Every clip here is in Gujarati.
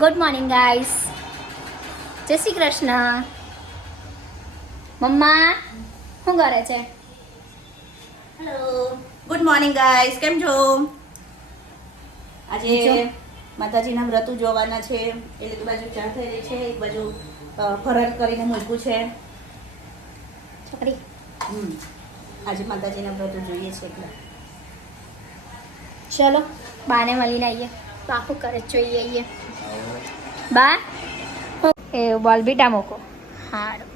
Good morning guys. જય શ્રી કૃષ્ણ. મમ્મા શું કરે છે? Hello, good morning guys. કેમ છો? આજે માતાજીના વ્રત ઉજવવાના છે એટલે એક બાજુ ચા થઈ રહી છે, એક બાજુ ફરાળ કરીને મૂક્યું છે. છોકરી આજે માતાજીના વ્રત જોઈએ છે એટલે ચલો બાને મળીને આવીએ. બા શું કરે જોઈએ આવીએ. બા એ બોલ બીટા મૂકો. હારું.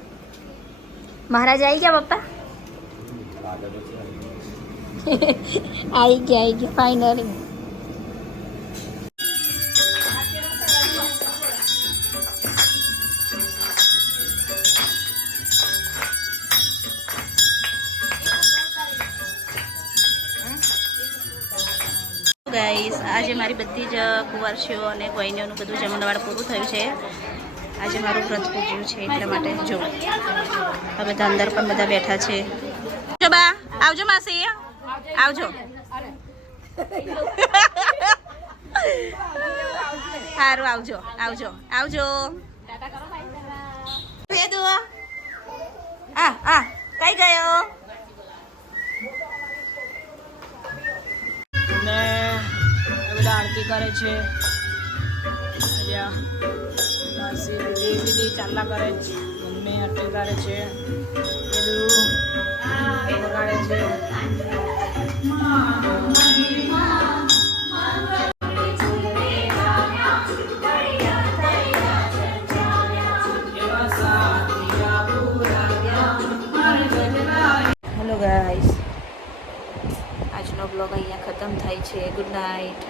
મહારાજ આવી ગયા પપ્પા? આવી ગયા ફાઇનલી. ગાઈસ, આજે મારી બધી જ કુંવારશીઓ અને કોઈનીઓનું બધું જમણવાર પૂરું થયું છે. આજે મારું વ્રત પૂજ્યું છે એટલા માટે જો આ બધા અંદર પણ બધા બેઠા છે. જો બા આવજો, માસી આવજો. સારું, આવજો આવજો આવજો. કઈ ગયો? ને એ બધા આરતી કરે છે. દીદી ચાલ્લા કરે છે, મમ્મી આરતી કરે છે, પેલું વગાડે છે. હેલો ગાઈસ, આજનો બ્લોગ અહીંયા ખતમ થાય છે. Good night.